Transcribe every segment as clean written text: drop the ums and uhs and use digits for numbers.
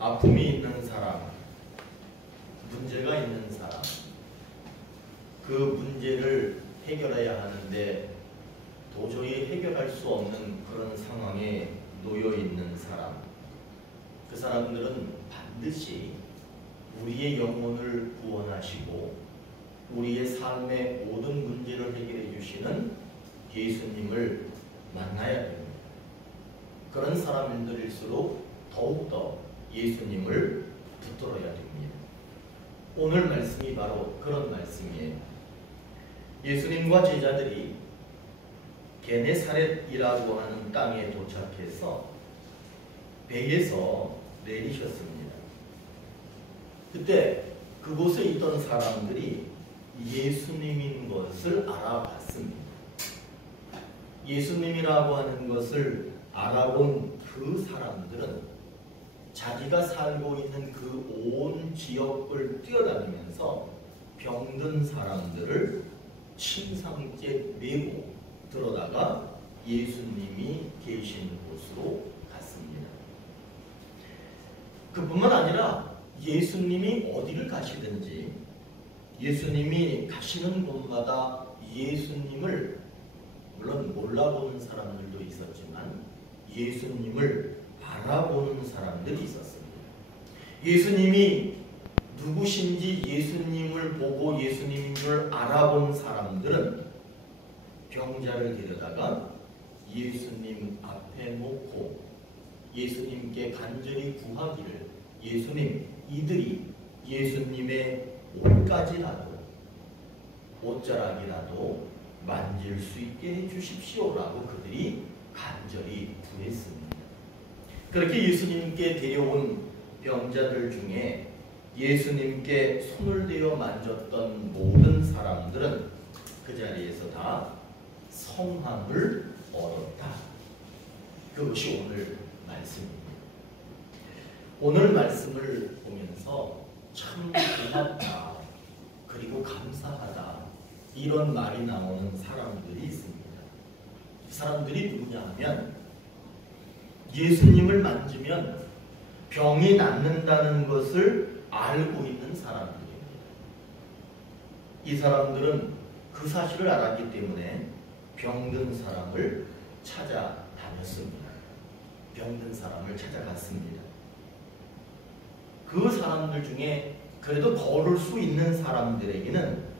아픔이 있는 사람, 문제가 있는 사람, 그 문제를 해결해야 하는데 도저히 해결할 수 없는 그런 상황에 놓여 있는 사람, 그 사람들은 반드시 우리의 영혼을 구원하시고 우리의 삶의 모든 문제를 해결해 주시는 예수님을 만나야 됩니다. 그런 사람들일수록 더욱더 예수님을 붙들어야 됩니다. 오늘 말씀이 바로 그런 말씀이에요. 예수님과 제자들이 게네사렛이라고 하는 땅에 도착해서 배에서 내리셨습니다. 그때 그곳에 있던 사람들이 예수님인 것을 알아봤습니다. 예수님이라고 하는 것을 알아본 그 사람들은 자기가 살고 있는 그 온 지역을 뛰어다니면서 병든 사람들을 침상째 메고 들어다가 예수님이 계신 곳으로 갔습니다. 그뿐만 아니라 예수님이 어디를 가시든지 예수님이 가시는 곳마다 예수님을 물론 몰라보는 사람들도 있었지만 예수님을 바라보는 사람들이 있었습니다. 예수님이 누구신지 예수님을 보고 예수님인 줄 알아본 사람들은 병자를 데려다가 예수님 앞에 놓고 예수님께 간절히 구하기를, 예수님, 이들이 예수님의 옷가지라도 옷자락이라도 만질 수 있게 해주십시오라고 그들이 간절히 구했습니다. 그렇게 예수님께 데려온 병자들 중에 예수님께 손을 대어 만졌던 모든 사람들은 그 자리에서 다 성함을 얻었다. 그것이 오늘 말씀입니다. 오늘 말씀을 보면서 참 고맙다, 그리고 감사하다, 이런 말이 나오는 사람들이 있습니다. 이 사람들이 누구냐 하면 예수님을 만지면 병이 낫는다는 것을 알고 있는 사람들입니다. 이 사람들은 그 사실을 알았기 때문에 병든 사람을 찾아다녔습니다. 병든 사람을 찾아갔습니다. 그 사람들 중에 그래도 걸을 수 있는 사람들에게는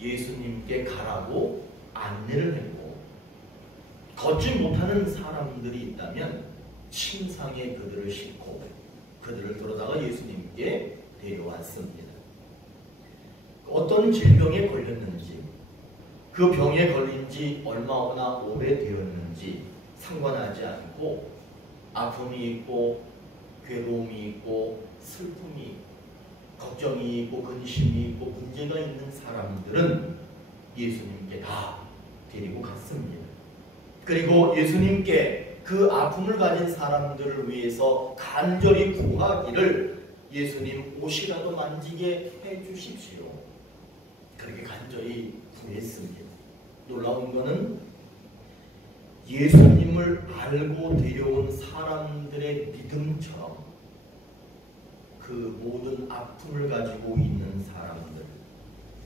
예수님께 가라고 안내를 했고, 걷지 못하는 사람들이 있다면 침상에 그들을 싣고 그들을 들어다가 예수님께 데려왔습니다. 어떤 질병에 걸렸는지, 그 병에 걸린 지 얼마나 오래되었는지 상관하지 않고 아픔이 있고 괴로움이 있고 슬픔이 있고 걱정이 있고 근심이 있고 문제가 있는 사람들은 예수님께 다 데리고 갔습니다. 그리고 예수님께 그 아픔을 가진 사람들을 위해서 간절히 구하기를, 예수님 옷이라도 만지게 해주십시오. 그렇게 간절히 구했습니다. 놀라운 것은 예수님을 알고 데려온 사람들의 믿음처럼 그 모든 아픔을 가지고 있는 사람들,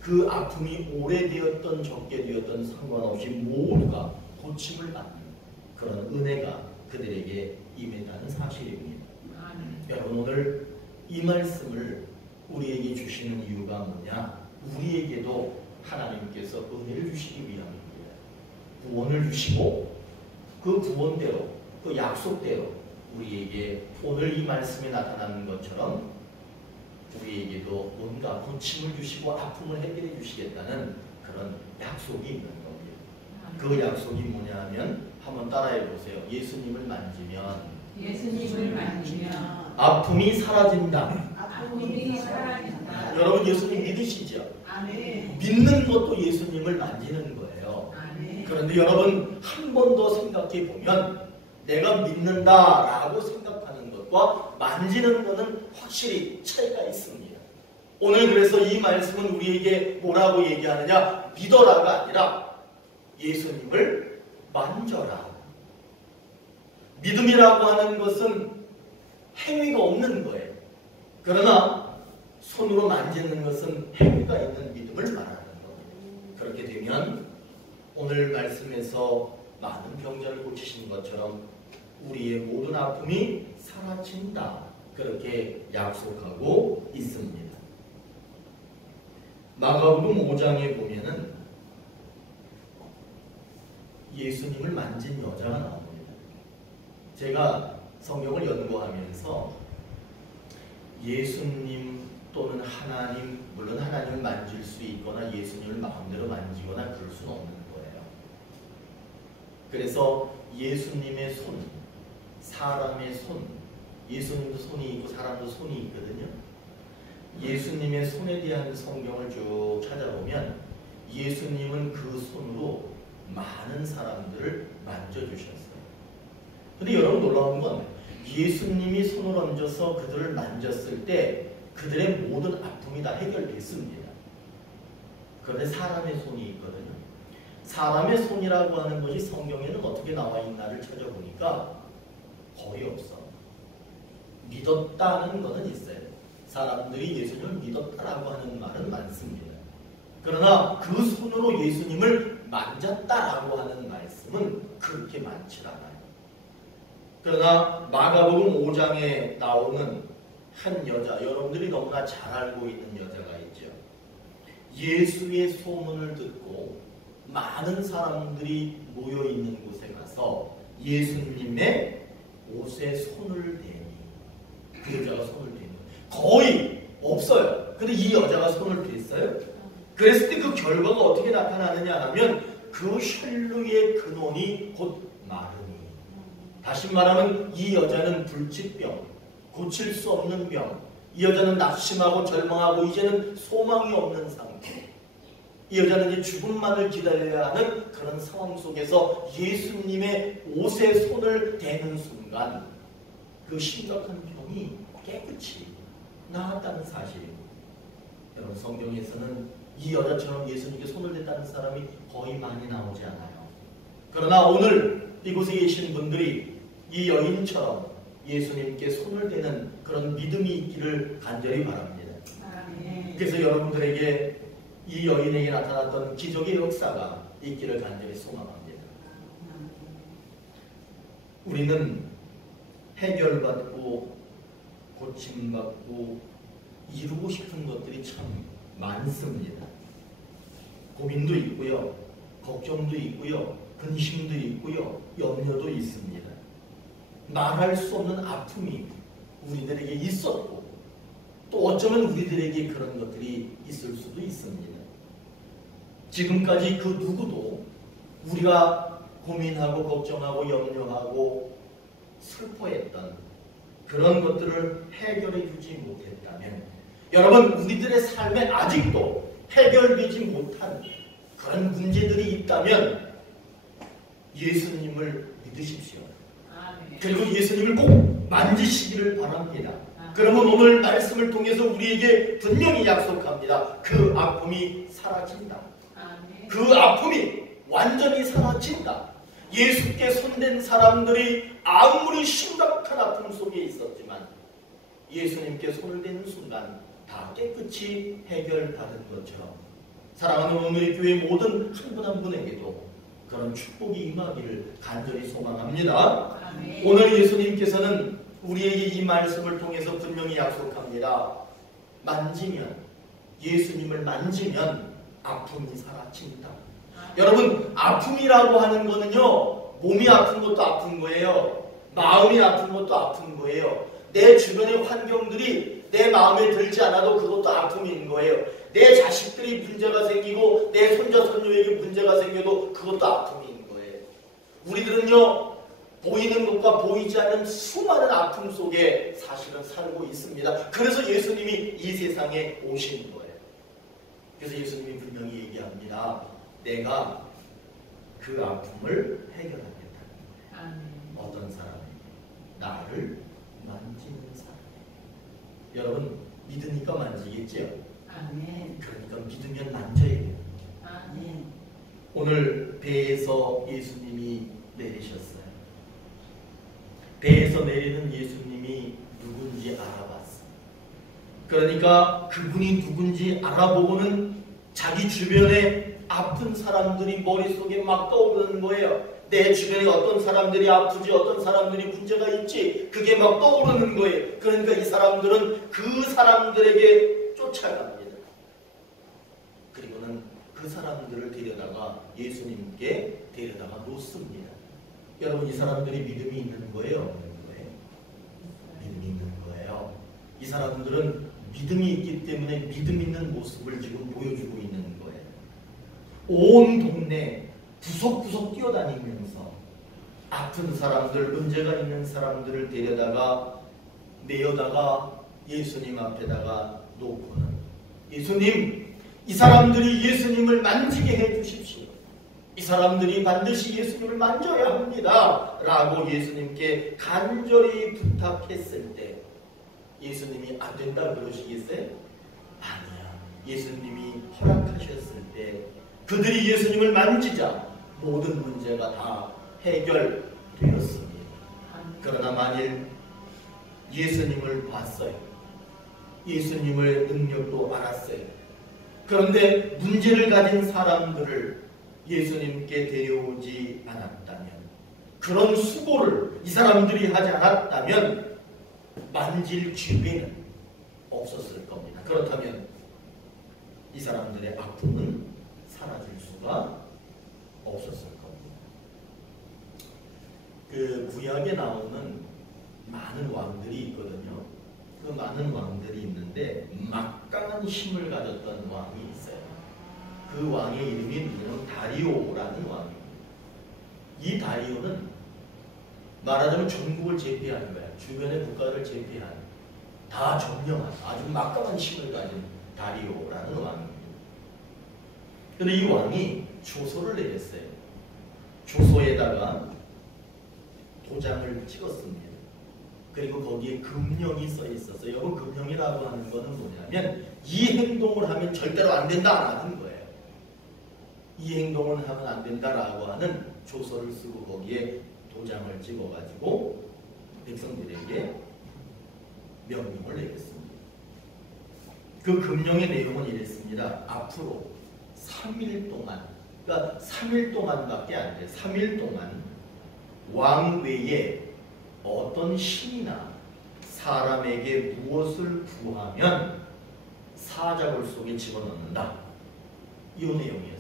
그 아픔이 오래되었던 적게 되었던 상관없이 모두가 고침을 받는 그런 은혜가 그들에게 임했다는 사실입니다. 여러분, 오늘 이 말씀을 우리에게 주시는 이유가 뭐냐? 우리에게도 하나님께서 은혜를 주시기 위함입니다. 구원을 주시고 그 구원대로, 그 약속대로 우리에게 오늘 이 말씀에 나타나는 것처럼 우리에게도 뭔가 고침을 주시고 아픔을 해결해 주시겠다는 그런 약속이 있는 겁니다. 그 약속이 뭐냐 하면 한번 따라해 보세요. 예수님을 만지면 아픔이 사라진다. 여러분, 예수님 믿으시죠? 아멘. 믿는 것도 예수님을 만지는 거예요. 아멘. 그런데 여러분, 한 번 더 생각해 보면 내가 믿는다라고 생각하는 것과 만지는 것은 확실히 차이가 있습니다. 오늘 그래서 이 말씀은 우리에게 뭐라고 얘기하느냐? 믿어라가 아니라 예수님을 만져라. 믿음이라고 하는 것은 행위가 없는 거예요. 그러나 손으로 만지는 것은 행위가 있는 믿음을 말하는 겁니다. 그렇게 되면 오늘 말씀에서 많은 병자를 고치신 것처럼 우리의 모든 아픔이 사라진다. 그렇게 약속하고 있습니다. 마가복음 5장에 보면은 예수님을 만진 여자가 나옵니다. 제가 성경을 연구하면서 예수님 또는 하나님, 물론 하나님을 만질 수 있거나 예수님을 마음대로 만지거나 그럴 수는 없는 거예요. 그래서 예수님의 손, 사람의 손, 예수님도 손이 있고 사람도 손이 있거든요. 예수님의 손에 대한 성경을 쭉 찾아보면 예수님은 그 손으로 많은 사람들을 만져주셨어요. 근데 여러분 놀라운 건 예수님이 손을 얹어서 그들을 만졌을 때 그들의 모든 아픔이 다 해결됐습니다. 그런데 사람의 손이 있거든요. 사람의 손이라고 하는 것이 성경에는 어떻게 나와 있나를 찾아보니까 거의 없어. 믿었다는 것은 있어요. 사람들이 예수님을 믿었다라고 하는 말은 많습니다. 그러나 그 손으로 예수님을 만졌다라고 하는 말씀은 그렇게 많지 않아요. 그러나 마가복음 5장에 나오는 한 여자, 여러분들이 너무나 잘 알고 있는 여자가 있죠. 예수의 소문을 듣고 많은 사람들이 모여있는 곳에 가서 예수님의 옷에 손을 대니, 그 여자가 손을 대니 거의 없어요. 근데 이 여자가 손을 댔어요. 그랬을 때 그 결과가 어떻게 나타나느냐 하면 그 혈루의 근원이 곧 마르니. 다시 말하면 이 여자는 불치병, 고칠 수 없는 병, 이 여자는 낙심하고 절망하고 이제는 소망이 없는 상태. 이 여자는 이제 죽음만을 기다려야 하는 그런 상황 속에서 예수님의 옷에 손을 대는 순간 그 심각한 병이 깨끗이 나았다는 사실입니다. 여러분 성경에서는 이 여자처럼 예수님께 손을 댔다는 사람이 거의 많이 나오지 않아요. 그러나 오늘 이곳에 계신 분들이 이 여인처럼 예수님께 손을 대는 그런 믿음이 있기를 간절히 바랍니다. 그래서 여러분들에게 이 여인에게 나타났던 기적의 역사가 있기를 간절히 소망합니다. 우리는 해결받고 고침받고 이루고 싶은 것들이 참 많습니다. 고민도 있고요, 걱정도 있고요, 근심도 있고요, 염려도 있습니다. 말할 수 없는 아픔이 우리들에게 있었고 또 어쩌면 우리들에게 그런 것들이 있을 수도 있습니다. 지금까지 그 누구도 우리가 고민하고 걱정하고 염려하고 슬퍼했던 그런 것들을 해결해 주지 못했다면 여러분 우리들의 삶에 아직도 해결되지 못한 그런 문제들이 있다면 예수님을 믿으십시오. 그리고 예수님을 꼭 만지시기를 바랍니다. 그러면 오늘 말씀을 통해서 우리에게 분명히 약속합니다. 그 아픔이 사라진다. 그 아픔이 완전히 사라진다. 예수께 손댄 사람들이 아무리 심각한 아픔 속에 있었지만 예수님께 손을 대는 순간 다 깨끗이 해결받은 것처럼 사랑하는 오늘의 교회 모든 한 분 한 분에게도 그런 축복이 임하기를 간절히 소망합니다. 오늘 예수님께서는 우리에게 이 말씀을 통해서 분명히 약속합니다. 만지면, 예수님을 만지면 아픔이 사라진다. 여러분 아픔이라고 하는 거는요, 몸이 아픈 것도 아픈 거예요. 마음이 아픈 것도 아픈 거예요. 내 주변의 환경들이 내 마음에 들지 않아도 그것도 아픔인 거예요. 내 자식들이 문제가 생기고 내 손자 손녀에게 문제가 생겨도 그것도 아픔인 거예요. 우리들은요 보이는 것과 보이지 않는 수많은 아픔 속에 사실은 살고 있습니다. 그래서 예수님이 이 세상에 오신 거예요. 그래서 예수님이 분명히 얘기합니다. 내가 그 아픔을 해결하겠다. 어떤 사람에게? 나를 만지는 사람에게. 여러분 믿으니까 만지겠죠? 그러니까 믿으면 만져야 돼요. 오늘 배에서 예수님이 내리셨어요. 배에서 내리는 예수님이 누구? 그러니까 그분이 누군지 알아보고는 자기 주변에 아픈 사람들이 머릿속에 막 떠오르는 거예요. 내 주변에 어떤 사람들이 아프지, 어떤 사람들이 문제가 있지, 그게 막 떠오르는 거예요. 그러니까 이 사람들은 그 사람들에게 쫓아갑니다. 그리고는 그 사람들을 데려다가 예수님께 데려다가 놓습니다. 여러분, 이 사람들이 믿음이 있는 거예요? 없는 거예요? 믿음이 있는 거예요. 이 사람들은 믿음이 있기 때문에 믿음 있는 모습을 지금 보여주고 있는 거예요. 온 동네 구석구석 뛰어다니면서 아픈 사람들, 문제가 있는 사람들을 데려다가 내어다가 예수님 앞에다가 놓고는, 예수님, 이 사람들이 예수님을 만지게 해주십시오. 이 사람들이 반드시 예수님을 만져야 합니다 라고 예수님께 간절히 부탁했을 때 예수님이 안 된다 그러시겠어요? 아니야. 예수님이 허락하셨을 때 그들이 예수님을 만지자 모든 문제가 다 해결되었습니다. 그러나 만일 예수님을 봤어요. 예수님의 능력도 알았어요. 그런데 문제를 가진 사람들을 예수님께 데려오지 않았다면, 그런 수고를 이 사람들이 하지 않았다면 만질 기회는 없었을 겁니다. 그렇다면 이 사람들의 아픔은 사라질 수가 없었을 겁니다. 그 구약에 나오는 많은 왕들이 있거든요. 그 많은 왕들이 있는데 막강한 힘을 가졌던 왕이 있어요. 그 왕의 이름이 누구냐면 다리오라는 왕입니다. 이 다리오는 말하자면 전국을 제패한 거야. 주변의 국가를 제패한, 다 점령한 아주 막강한 힘을 가진 다리오라는 왕입니다. 그런데 이 왕이 조서를 내렸어요. 조서에다가 도장을 찍었습니다. 그리고 거기에 금령이 써 있었어요. 여러분, 금령이라고 하는 것은 뭐냐면 이 행동을 하면 절대로 안 된다라는 거예요. 이 행동을 하면 안 된다라고 하는 조서를 쓰고 거기에 도장을 찍어가지고 백성들에게 명령을 내렸습니다. 그 금령의 내용은 이랬습니다. 앞으로 3일 동안, 그러니까 3일 동안밖에 안 돼요. 3일 동안 왕 외에 어떤 신이나 사람에게 무엇을 구하면 사자굴 속에 집어넣는다. 이 내용이었습니다.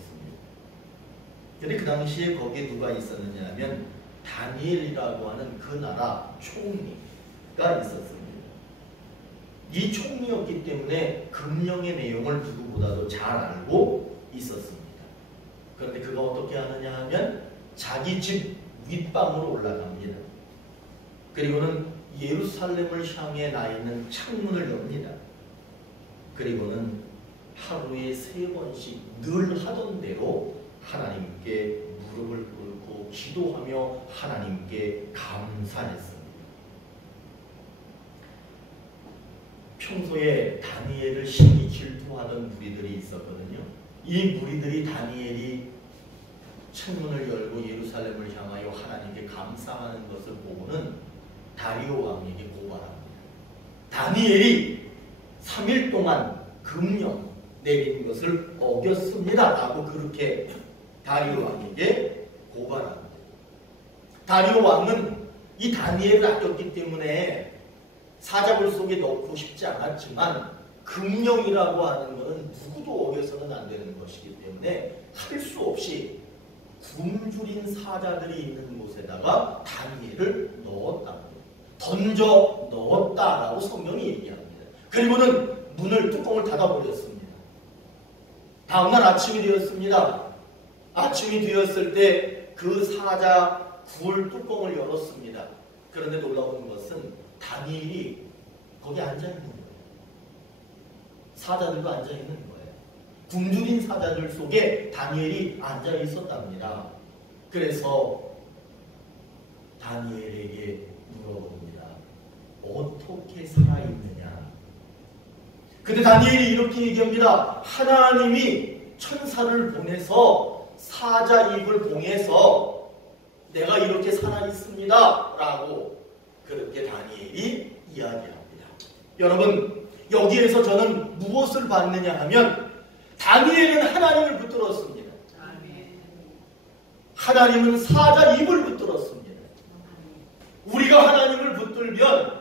근데 그 당시에 거기에 누가 있었느냐 하면 다니엘이라고 하는 그 나라 총리가 있었습니다. 이 총리였기 때문에 금령의 내용을 누구보다도 잘 알고 있었습니다. 그런데 그가 어떻게 하느냐 하면 자기 집 윗방으로 올라갑니다. 그리고는 예루살렘을 향해 나 있는 창문을 엽니다. 그리고는 하루에 3번씩 늘 하던 대로 하나님께 무릎을 꿇고 기도하며 하나님께 감사했습니다. 평소에 다니엘을 심히 질투하던 무리들이 있었거든요. 이 무리들이 다니엘이 창문을 열고 예루살렘을 향하여 하나님께 감사하는 것을 보고는 다리오 왕에게 고발합니다. 다니엘이 3일 동안 금령 내린 것을 어겼습니다 라고 그렇게 다리오 왕에게 고발합니다. 다리오 왕은 이 다니엘을 아꼈기 때문에 사자굴 속에 넣고 싶지 않았지만 금령이라고 하는 것은 누구도 어겨서는 안 되는 것이기 때문에 할 수 없이 굶주린 사자들이 있는 곳에다가 다니엘을 넣었다. 던져 넣었다라고 성경이 얘기합니다. 그리고는 문을 뚜껑을 닫아버렸습니다. 다음날 아침이 되었습니다. 아침이 되었을 때 그 사자 굴 뚜껑을 열었습니다. 그런데 놀라운 것은 다니엘이 거기 앉아있는 거예요. 사자들도 앉아있는 거예요. 굶주린 사자들 속에 다니엘이 앉아있었답니다. 그래서 다니엘에게 물어봅니다. 어떻게 살아있느냐? 근데 다니엘이 이렇게 얘기합니다. 하나님이 천사를 보내서 사자 입을 봉해서 내가 이렇게 살아있습니다 라고 그렇게 다니엘이 이야기합니다. 여러분, 여기에서 저는 무엇을 봤느냐 하면 다니엘은 하나님을 붙들었습니다. 하나님은 사자 입을 붙들었습니다. 우리가 하나님을 붙들면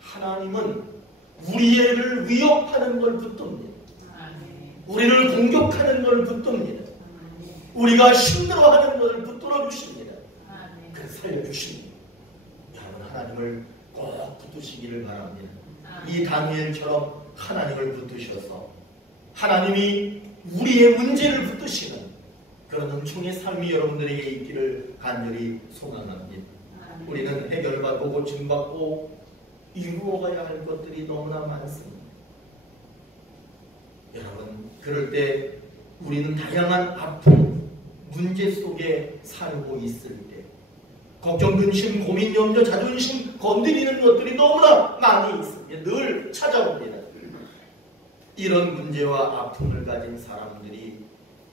하나님은 우리를 위협하는 걸 붙듭니다. 우리를 공격하는 걸 붙듭니다. 우리가 힘들어하는 것을 붙들어 주십니다. 그래서 살려주십니다. 여러분 하나님을 꼭 붙드시기를 바랍니다. 이 다니엘처럼 하나님을 붙드셔서 하나님이 우리의 문제를 붙드시는 그런 은총의 삶이 여러분들에게 있기를 간절히 소망합니다. 우리는 해결받고 고침받고 이루어가야 할 것들이 너무나 많습니다. 여러분 그럴 때 우리는 다양한 아픔, 문제 속에 살고 있을 때 걱정, 근심, 고민, 염려, 자존심 건드리는 것들이 너무나 많이 있습니다. 늘 찾아옵니다. 이런 문제와 아픔을 가진 사람들이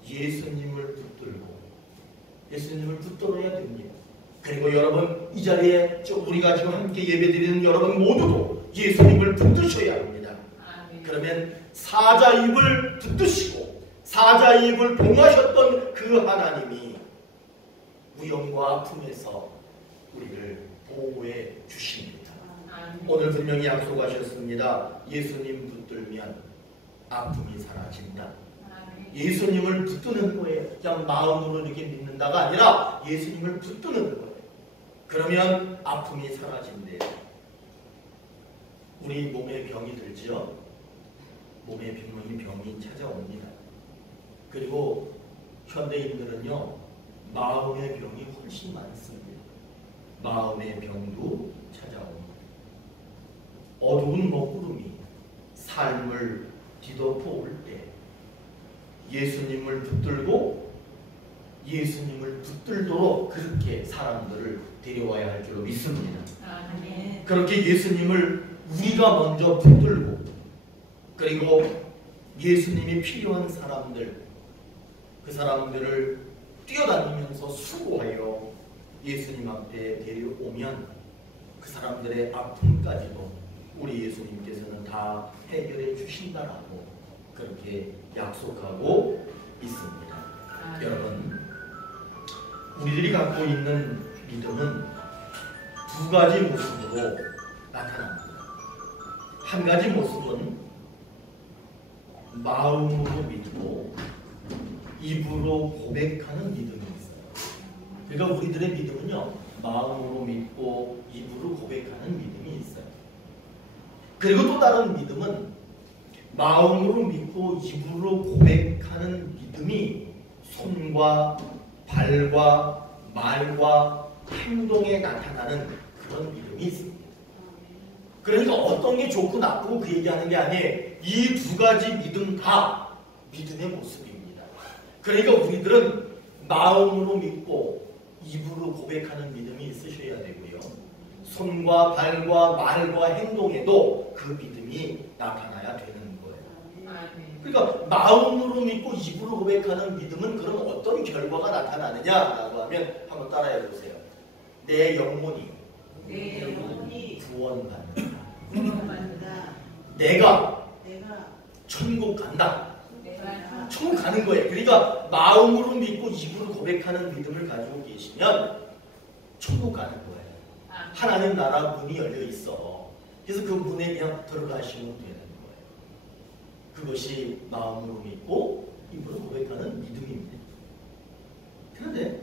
예수님을 붙들고 예수님을 붙들어야 됩니다. 그리고 여러분 이 자리에 우리가 지금 함께 예배드리는 여러분 모두도 예수님을 붙드셔야 합니다. 그러면 사자 입을 붙드시고 사자 입을 봉하셨던 그 하나님이 위험과 아픔에서 우리를 보호해 주십니다. 오늘 분명히 약속하셨습니다. 예수님 붙들면 아픔이 사라진다. 예수님을 붙드는 거예요. 그냥 마음으로 이렇게 믿는다가 아니라 예수님을 붙드는 거예요. 그러면 아픔이 사라진대요. 우리 몸에 병이 들지요. 몸에 병이 찾아옵니다. 그리고 현대인들은요 마음의 병이 훨씬 많습니다. 마음의 병도 찾아옵니다. 어두운 먹구름이 삶을 뒤덮어 올 때 예수님을 붙들고 예수님을 붙들도록 그렇게 사람들을 데려와야 할 줄로 믿습니다. 그렇게 예수님을 우리가 먼저 붙들고 그리고 예수님이 필요한 사람들 그 사람들을 뛰어다니면서 수고하여 예수님 앞에 데려오면 그 사람들의 아픔까지도 우리 예수님께서는 다 해결해 주신다라고 그렇게 약속하고 있습니다. 여러분 우리들이 갖고 있는 믿음은 두 가지 모습으로 나타납니다. 한 가지 모습은 마음으로 믿고 입으로 고백하는 믿음이 있어요. 그러니까 우리들의 믿음은요 마음으로 믿고 입으로 고백하는 믿음이 있어요. 그리고 또 다른 믿음은 마음으로 믿고 입으로 고백하는 믿음이 손과 발과 말과 행동에 나타나는 그런 믿음이 있습니다. 그러니까 어떤 게 좋고 나쁘고 그 얘기하는 게 아니에요. 이 두 가지 믿음 다 믿음의 모습입니다. 그러니까 우리들은 마음으로 믿고 입으로 고백하는 믿음이 있으셔야 되고요. 손과 발과 말과 행동에도 그 믿음이 나타나야 되는 거예요. 그러니까 마음으로 믿고 입으로 고백하는 믿음은 그럼 어떤 결과가 나타나느냐라고 하면 한번 따라해 보세요. 내 영혼이 구원받는다. 내가 천국 간다. 천국 가는 거예요. 그러니까 마음으로 믿고 입으로 고백하는 믿음을 가지고 계시면 천국 가는 거예요. 하나님 나라 문이 열려 있어. 그래서 그 문에 그냥 들어가시면 되는 거예요. 그것이 마음으로 믿고 입으로 고백하는 믿음입니다. 그런데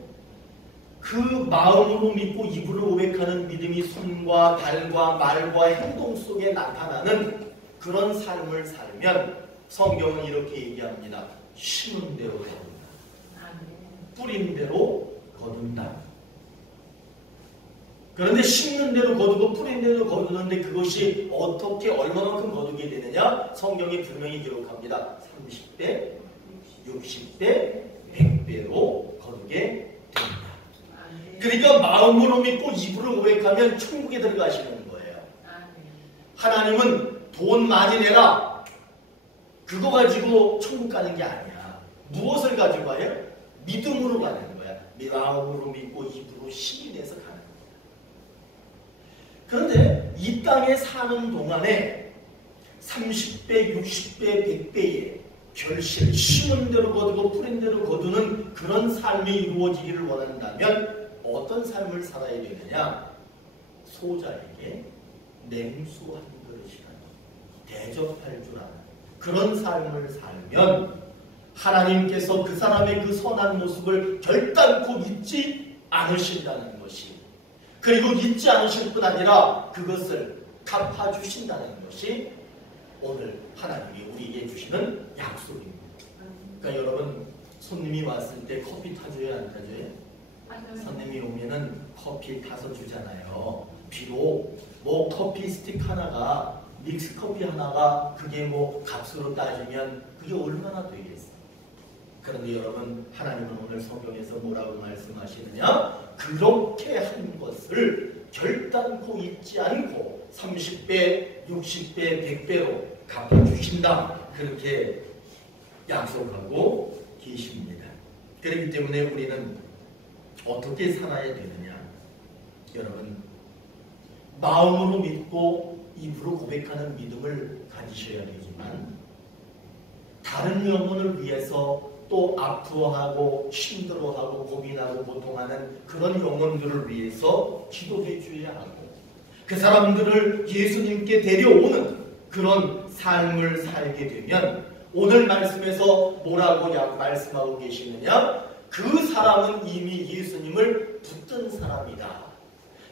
그 마음으로 믿고 입으로 고백하는 믿음이 손과 발과 말과 행동 속에 나타나는 그런 삶을 살면 성경은 이렇게 얘기합니다. 심은 대로 거둔다. 뿌린 대로 거둔다. 그런데 심는 대로 거두고 뿌린 대로 거두는데 그것이 어떻게 얼마만큼 거두게 되느냐? 성경이 분명히 기록합니다. 30배, 60배, 100배로 거두게 됩니다. 그러니까 마음으로 믿고 입으로 고백하면 천국에 들어가시는 거예요. 하나님은 돈 많이 내라. 그거 가지고 천국 가는 게 아니야. 무엇을 가지고 가요? 믿음으로 가는 거야. 마음으로 믿고 입으로 힘이 내서 가는 거야. 그런데 이 땅에 사는 동안에 30배, 60배, 100배의 결실, 심은 대로 거두고 뿌린 대로 거두는 그런 삶이 이루어지기를 원한다면 어떤 삶을 살아야 되느냐? 소자에게 냉수 한 그릇이라도 대접할 줄 아는 그런 삶을 살면 하나님께서 그 사람의 그 선한 모습을 결단코 잊지 않으신다는 것이, 그리고 잊지 않으실 뿐 아니라 그것을 갚아주신다는 것이 오늘 하나님이 우리에게 주시는 약속입니다. 그러니까 여러분, 손님이 왔을 때 커피 타줘야 안 타줘요? 손님이 오면은 커피 타서 주잖아요. 비록 뭐 커피 스틱 하나가, 믹스 커피 하나가 그게 뭐 값으로 따지면 그게 얼마나 되겠어요? 그런데 여러분, 하나님은 오늘 성경에서 뭐라고 말씀하시느냐? 그렇게 한 것을 결단코 잊지 않고 30배, 60배, 100배로 갚아주신다. 그렇게 약속하고 계십니다. 그렇기 때문에 우리는 어떻게 살아야 되느냐? 여러분, 마음으로 믿고 입으로 고백하는 믿음을 가지셔야 되지만 다른 영혼을 위해서 또 아프하고 힘들어하고 고민하고 고통하는 그런 영혼들을 위해서 기도해 줘야 하고 그 사람들을 예수님께 데려오는 그런 삶을 살게 되면 오늘 말씀에서 뭐라고 말씀하고 계시느냐? 그 사람은 이미 예수님을 붙든 사람이다.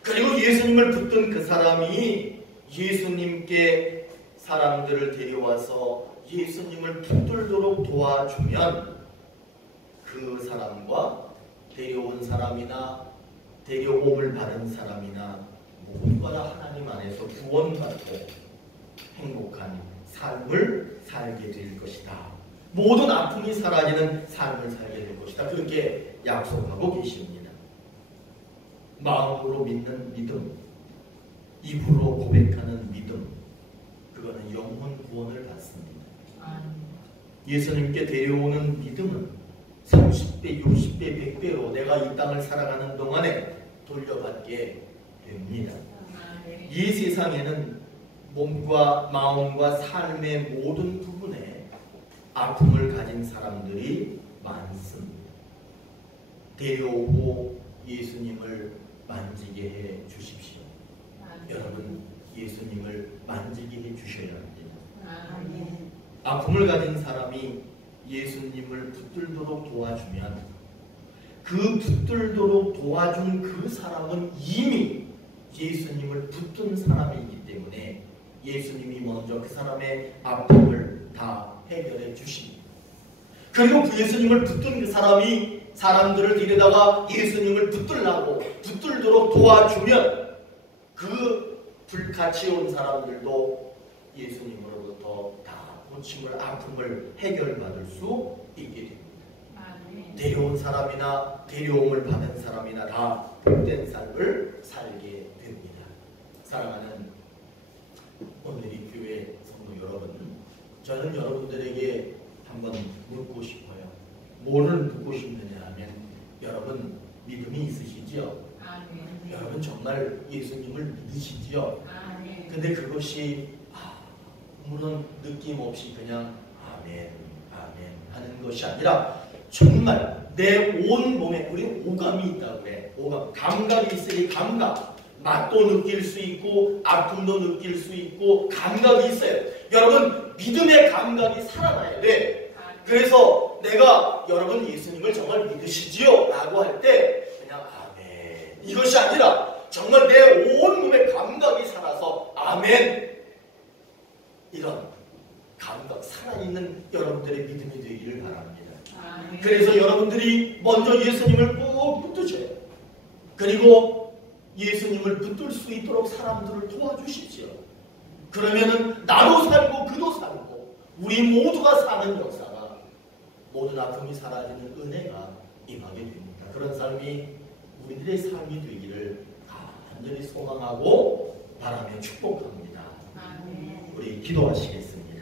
그리고 예수님을 붙든 그 사람이 예수님께 사람들을 데려와서 예수님을 붙들도록 도와주면 그 사람과 데려온 사람이나 데려옴을 받은 사람이나 모두가 다 하나님 안에서 구원받고 행복한 삶을 살게 될 것이다. 모든 아픔이 사라지는 삶을 살게 될 것이다. 그렇게 약속하고 계십니다. 마음으로 믿는 믿음, 입으로 고백하는 믿음, 그거는 영혼 구원을 받습니다. 예수님께 데려오는 믿음은 30배, 60배, 100배로 내가 이 땅을 살아가는 동안에 돌려받게 됩니다. 이 세상에는 몸과 마음과 삶의 모든 부분에 아픔을 가진 사람들이 많습니다. 데려오고 예수님을 만지게 해 주십시오. 여러분, 예수님을 만지게 해 주셔야 합니다. 아픔을 가진 사람이 예수님을 붙들도록 도와주면 그 붙들도록 도와준 그 사람은 이미 예수님을 붙든 사람이기 때문에 예수님이 먼저 그 사람의 아픔을 다 해결해 주십니다. 그리고 그 예수님을 붙든 그 사람이 사람들을 데려다가 예수님을 붙들도록 도와주면 그 불같이 온 사람들도 예수님으로부터 다 고침을, 아픔을 해결받을 수 있게 됩니다. 데려온 사람이나 데려옴을 받은 사람이나 다 복된 삶을 살게 됩니다. 사랑하는 오늘의 교회 성도 여러분, 저는 여러분들에게 한번 묻고 싶어요. 뭐를 묻고 싶느냐 하면, 여러분 믿음이 있으시죠? 여러분 정말 예수님을 믿으시지요? 근데 그것이 아무런 느낌 없이 그냥 아멘, 아멘 하는 것이 아니라 정말 내 온 몸에, 우리 오감이 있다고 해. 오감, 감각이 있으니 감각. 맛도 느낄 수 있고 아픔도 느낄 수 있고 감각이 있어요. 여러분, 믿음의 감각이 살아나야 돼. 그래서 내가 여러분 예수님을 정말 믿으시지요? 라고 할 때 그냥 아멘, 이것이 아니라 정말 내 온 몸의 감각이 살아서 아멘, 이런 감각, 살아있는 여러분들의 믿음이 되기를 바랍니다. 그래서 여러분들이 먼저 예수님을 꼭 붙드셔요. 그리고 예수님을 붙들 수 있도록 사람들을 도와주십시오. 그러면은 나도 살고 그도 살고 우리 모두가 사는 역사가, 모든 아픔이 사라지는 은혜가 임하게 됩니다. 그런 삶이 우리들의 삶이 되기를 간절히 소망하고 바라며 축복합니다. 우리 기도하시겠습니다.